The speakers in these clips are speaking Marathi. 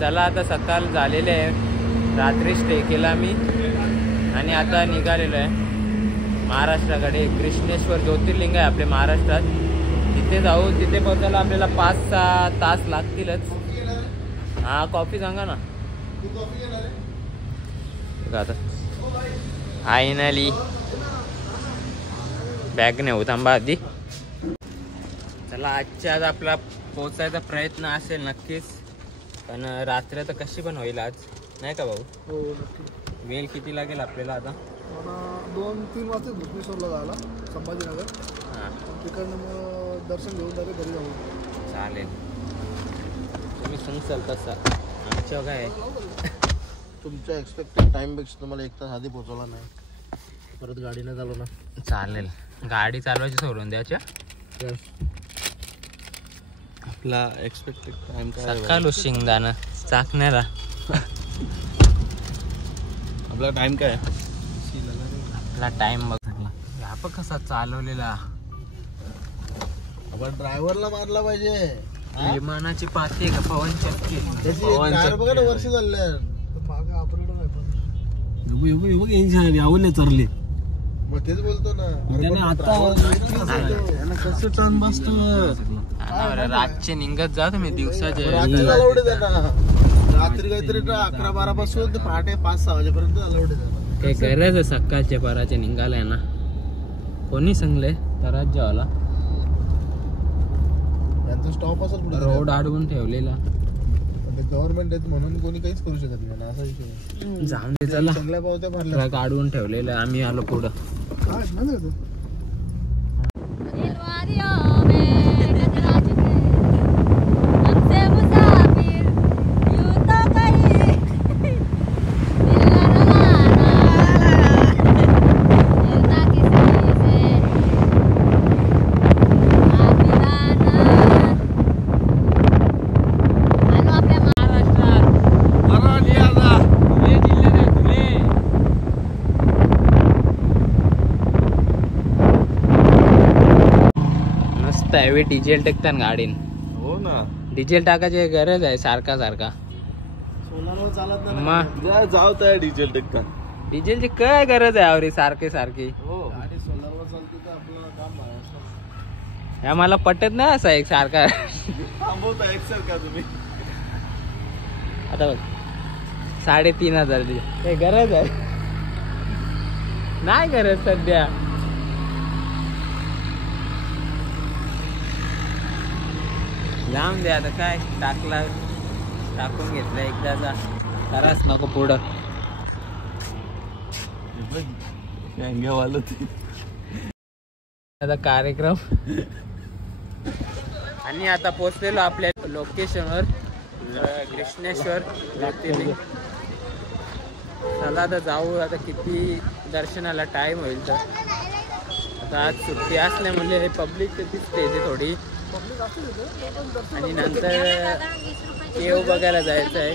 चला आता सकाळ झालेले आहे, रात्री स्टे केला मी आणि आता निघालेलो आहे महाराष्ट्राकडे. कृष्णेश्वर ज्योतिर्लिंग आहे आपले महाराष्ट्रात, तिथे जाऊ. तिथे पोहोचायला आपल्याला 5-6 तास लागतीलच. हा कॉफी सांगा ना आता. फायनली बॅग नेऊ, थांबा आधी. चला आजच्या आज आपला पोचायचा प्रयत्न असेल नक्कीच, पण रात्र तर कशी पण होईल आज, नाही का भाऊ? हो नक्की. वेळ किती लागेल आपल्याला आता? मला 2-3 वाजता भुवनेश्वरला जायला, संभाजीनगर. हां तिकडनं मग दर्शन घेऊन जाते घरी जाऊ. चालेल, तुम्ही सांगसाल तसा. आमच्या काय तुमच्या एक्सपेक्टेड टाईमपेक्षा तुम्हाला 1 तास आधी पोहोचवला नाही, परत गाडीनं चालू ना. चालेल, गाडी चालवायची सोडून द्यायच्या. आपला एक्सपेक्टेड टाइम काय? सकाळ शिंगदाणा चाकण्याला. आपला टाइम काय? आपला टाइम बघ आपण कसा चालवलेला. आपण ड्रायव्हरला मारला पाहिजे. विमानाची पाती आहे का? पवन चक्की. बघा ना, वर्ष चालले मागे ऑपरेटर आहे पण चरले. मग तेच बोलतो ना, कसं टर्न बसतो. रातचे निघत जा तुम्ही, दिवसाचे अलाउड आहे त्यांना. रात्री काहीतरी 11-12 पासून ते पहाटे 5-6 वाजेपर्यंत अलाउड आहे. काही गरज आहे सकाळच्या पराचे निघालाय ना? कोणी सांगले तराज्यावाला? त्यांचा स्टॉप असेल, रोड अडवून ठेवलेला. गव्हर्नमेंट आहेत म्हणून कोणी काहीच करू शकत नाही, असा विषय. जाऊन दे, चला. सगळ्या पावत्या भरल्या, अडवून ठेवलेलं. आम्ही आलो पुढं. त्यावेळी डिझेल टाकतात गाडीन. हो ना, डिझेल टाकायची गरज आहे सारखा सोलारवर चालत नाही. मग जाऊ त्या डिझेल टेक्का. डिझेलची काय गरज आहे आवरी सारखी. हो, गाडी सोलारवर चालते तर आपलं काम आहे. या मला पटत नाही असा एक सारखा. थांबवता एक सर का तुम्ही? आता बघ 3,500 हे गरज आहे? नाही गरज सध्या. जाऊन दे आता, काय टाकून घेतलं एकदाचा, खराच नको पुढं. आता कार्यक्रम. आणि आता पोचलेलो आपल्या लोकेशनवर, कृष्णेश्वर ज्योतिर्लिंग. चला आता जाऊ. आता किती दर्शनाला टाइम होईल तर. आता आज सुट्टी असल्यामुळे पब्लिक दिसते थोडी. आणि नंतर केव बघायला जायचं आहे,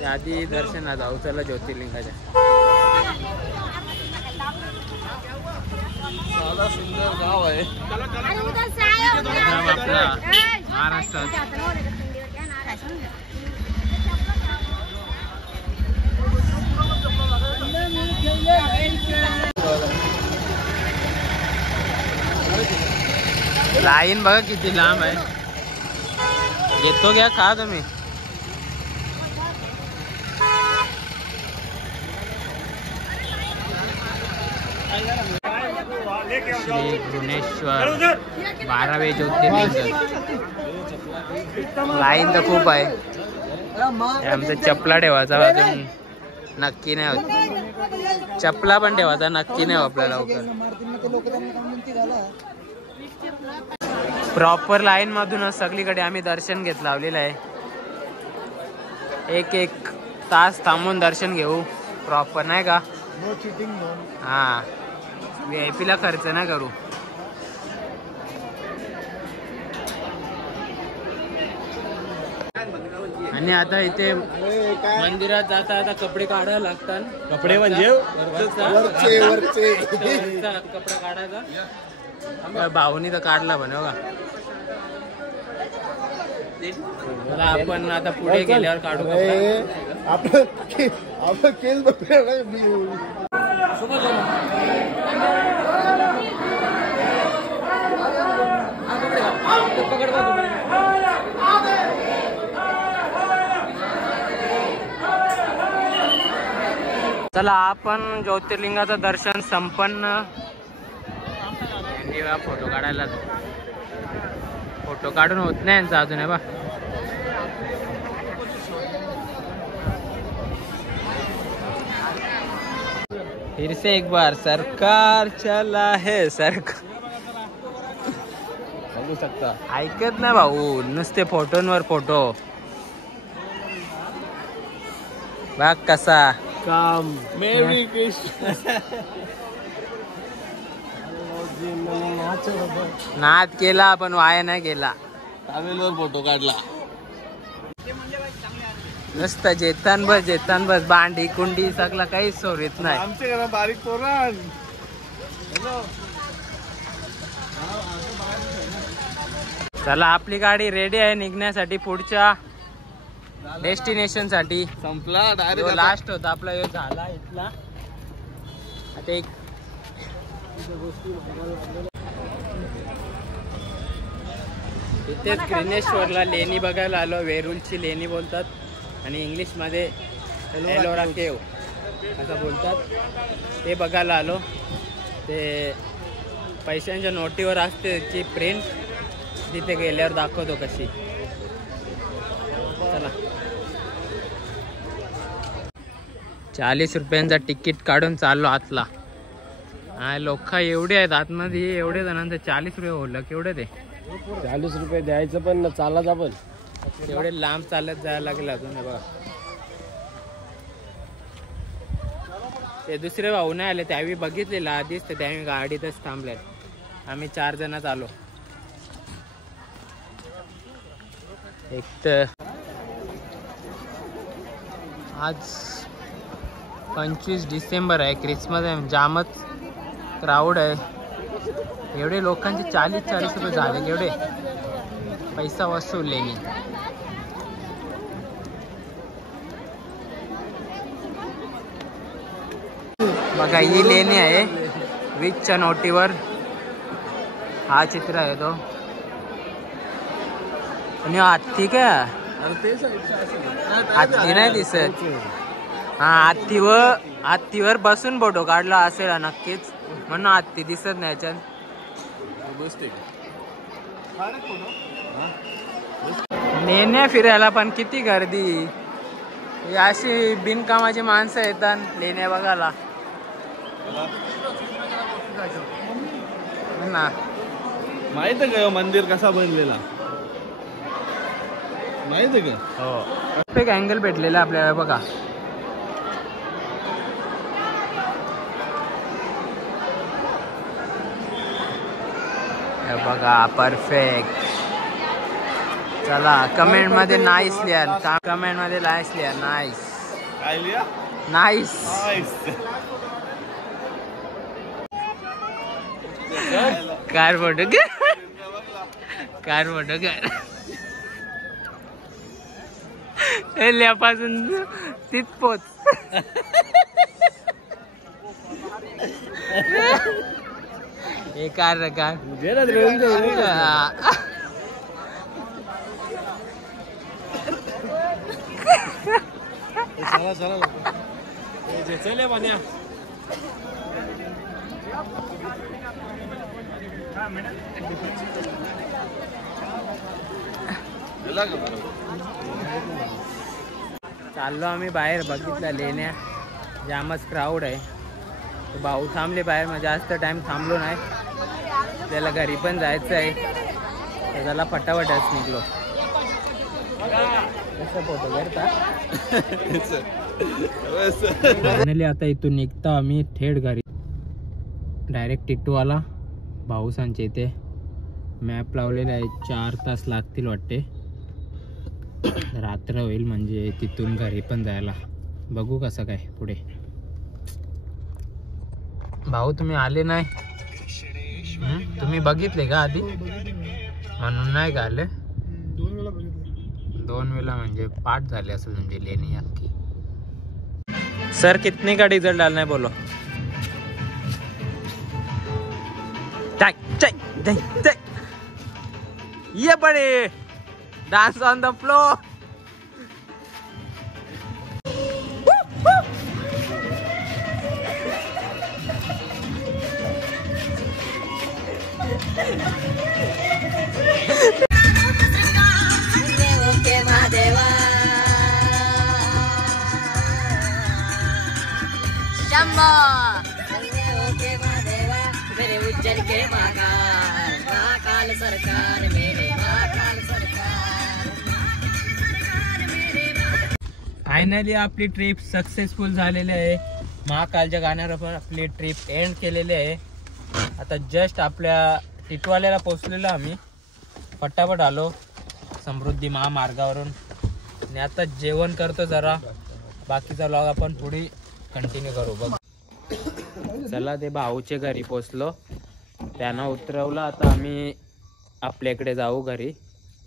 त्याआधी दर्शनाला जाऊ. चला ज्योतिर्लिंगाच्या. सुंदर गाव आहे आपला महाराष्ट्रात. लाईन बघा किती लांब आहे. घेतो घ्या, खा तुम्ही. श्री कृष्णेश्वर 12वे ज्योतिर्लिंग. लाईन तर खूप आहे. आमचं चपला ठेवायचा अजून नक्की नाही होत. चपला पण ठेवायचा नक्की नाही आपल्याला लवकर. प्रॉपर लाईन मधूनच सगळीकडे आम्ही दर्शन घेत लावलेलं आहे. 1 तास थांबून दर्शन घेऊ प्रॉपर, नाही का? No cheating. हा, VIP ला खर्च नाही करू. आणि आता इथे मंदिरात जाता आता कपडे काढायला लागतात. कपडे म्हणजे वरचे कपडा काढायचा. भाऊनी तर काढला पण बघा. मला आपण आता पुढे गेल्यावर काढू कपडा. आपलं केस बघ. चला आपण ज्योतिर्लिंगाचं दर्शन संपन्न. फोटो काढायला फोटो काढून होत नाही यांचा अजून. आहे बा फिर से एक बार सरकार चला है सरकार. सांगू शकता ऐकत नाही भाऊ, नुसते फोटोंवर फोटो. बघ कसा काम. मेरी कृष्ण. नाद केला पण वाया नाही गेला. टावेलवर फोटो काढला. नुसतं जेतान बस भांडी कुंडी सगळं काही सोरीत नाही. आमच्या घरा बारीक पोरान. चला आपली गाडी रेडी आहे निघण्यासाठी पुढच्या डेस्टिनेशन साठी. संपला डायरेक्ट. लास्ट होता आपला ह्यो झाला इथला. आता एक इथेच ग्रीनेश्वरला लेणी बघायला आलो. वेरूळची लेणी बोलतात आणि इंग्लिश मध्ये एलोरा केव असं बोलतात. ते बघायला आलो. ते पैशांच्या नोटीवर असते त्याची प्रिंट. तिथे गेल्यावर दाखवतो कशी. चला 40 रुपयांचा तिकीट काढून चाललो आतला. लोक एवढे आहेत आतमध्ये. एवढे जणांचं 40 रुपये ओढलं. केवढे ते 40 रुपये द्यायचं पण चालत आपण. एवढे लांब चालत जायला लागेल अजून. बघा ते दुसरे भाऊ नाही आले. त्यावेळी बघितलेलं आधीच. तर त्यावेळी गाडीतच थांबले. आम्ही 4 जणच आलो. एक तर आज 25 डिसेंबर आहे. क्रिसमस आहे. जामच क्राऊड आहे. एवढे लोकांचे 40 रुपये झाले. एवढे पैसा वसूलले मी. बघा ही लेणी आहे 20च्या नोटीवर. हा चित्र आहे तो. आणि हत्ती का हत्ती नाही दिसत. हा हत्तीवर बसून फोटो काढला असेल नक्कीच. म्हणून हत्ती दिसत नाही याच्यात. लेण्या फिरायला पण किती गर्दी. अशी बिनकामाची माणसं येतात लेण्या बघायला ना. माहित आहे का मंदिर कसा बनलेला माहित आहे का? हो एक अँगल भेटलेला आपल्याला. बघा बघा परफेक्ट. चला कमेंट मध्ये नाईस लिहा. कमेंट मध्ये नाईस लिहा. नाईस काय लिहा? Nice. Car photo car photo कर ल्यापासून तिथ पोच. हे कार कार चले म्हण्या. चाललो आम्ही बाहेर. बघितलं लेण्या जामच क्राऊड आहे. भाऊ थांबले बाहेर. मग जास्त टाइम थांबलो नाही. त्याला घरी पण जायचं आहे. तर त्याला फटाफटच निघलो. कसं फोटो करता. फायनली आता इथून निघतो आम्ही थेट घरी. डायरेक्ट टिटूवाला भाऊसांच्या इथे. मॅप लावलेला आहे. 4 तास लागतील वाटते. रात्र होईल म्हणजे तिथून घरी पण जायला. बघू कसं काय पुढे. भाऊ तुम्ही आले नाही. तुम्ही बघितले का आधी म्हणून नाही का आले. 2 वेळा म्हणजे पाठ झाले असेल तुमची लेणी अख्खी. सर कितने का डीजल डालना है बोलो. ये बड़े dance on the floor. Ujjain के महाकाल सरकार मेरे महाकाल सरकार. फायनली आपली ट्रिप सक्सेसफुल झालेली आहे. महाकालच्या गाण्यावर पण आपली ट्रिप एंड केलेली आहे. आता जस्ट आपल्या टिटवाल्याला पोचलेलो आम्ही. पटापट आलो समृद्धी महामार्गावरून आणि आता जेवण करतो जरा. बाकीचा व्लॉग आपण पुढे कंटिन्यू करू. बघ चला ते भाऊच्या घरी पोचलो. त्यांना उतरवलं. आता आम्ही आपल्याकडे जाऊ घरी.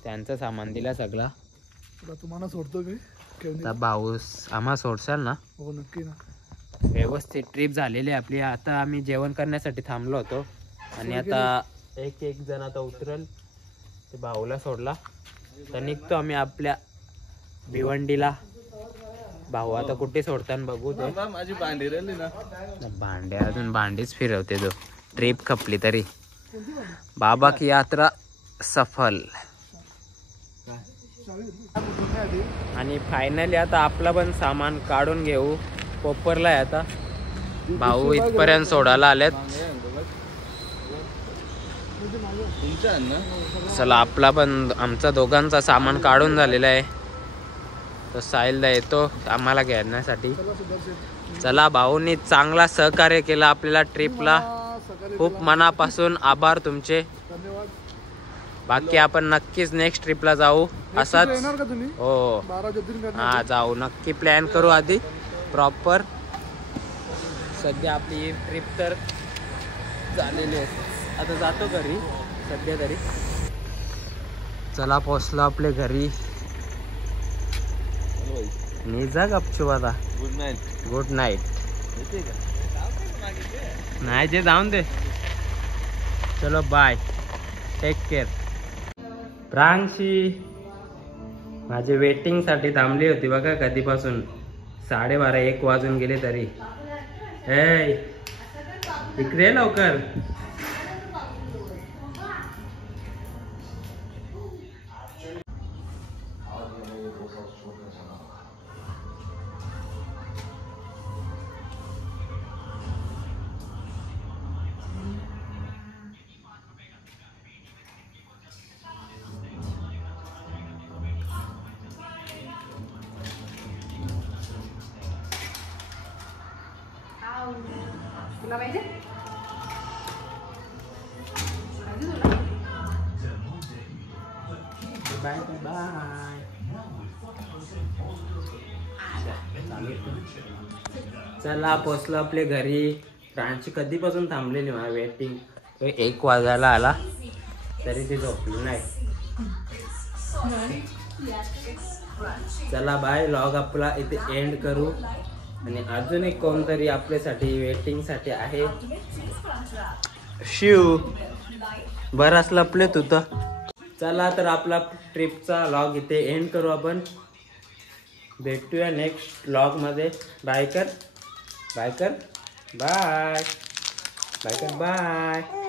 त्यांचं सामान दिला सगळा. तुम्हाला सोडतो मी. आता भाऊ आम्हा सोडशाल ना. हो नक्की ना. व्यवस्थित ट्रिप झालेली आपली. आता आम्ही जेवण करण्यासाठी थांबलो होतो आणि आता एक जण आता उतरल. ते भाऊला सोडला तर निघतो आम्ही आपल्या भिवंडीला. भाऊ आता कुठे सोडताना बघू. ते माझी भांडी राहिली ना. भांडे अजून भांडीच फिरवते तो. ट्रिप खपली तरी. बाबा की यात्रा सफल. आणि फायनली आता आपला पण सामान काढून घेऊ. पोपरला आहे आता. भाऊ इथपर्यंत सोडायला आलेत. चला आपला पण आमचा दोघांचा सामान काढून झालेला आहे. तो साहिलदा येतो आम्हाला घेण्यासाठी. चला भाऊनी चांगला सहकार्य केला आपल्याला ट्रिपला. खूप मनापासून आभार तुमचे. बाकी आपण नक्कीच नेक्स्ट ट्रिपला जाऊ असाच. हो हा जाऊ नक्की. प्लॅन करू आधी प्रॉपर. सध्या आपली ट्रिप तर झालेली आहे. आता जातो घरी सध्या तरी. चला पोचलो आपल्या घरी. निजा गपचूप आता. Good night. Good night. नाही जे जाऊन दे. चलो बाय. Take care. प्रांशी माझी वेटिंग साठी थांबली होती बघा कधीपासून. 12:30-1 वाजून गेले तरी. ए इकडे लवकर. तुला पाहिजे? Bye bye. चला पोचलो आपल्या घरी. प्रांशी कधीपासून थांबलेली मला वेटिंग. तो 1 वाजायला आला तरी ती झोपली नाही. चला बाय. व्लॉग आपला इथे एंड करू. आणि अजून एक कोणतरी आपल्यासाठी वेटिंग साठी आहे. शिव बराच लपले तू तर. चला तर आपला ट्रिपचा व्लॉग इथे एंड करू आपण. भेटूया नेक्स्ट व्लॉग मध्ये. बाय कर. बाय कर. बाय. बाय कर. बाय.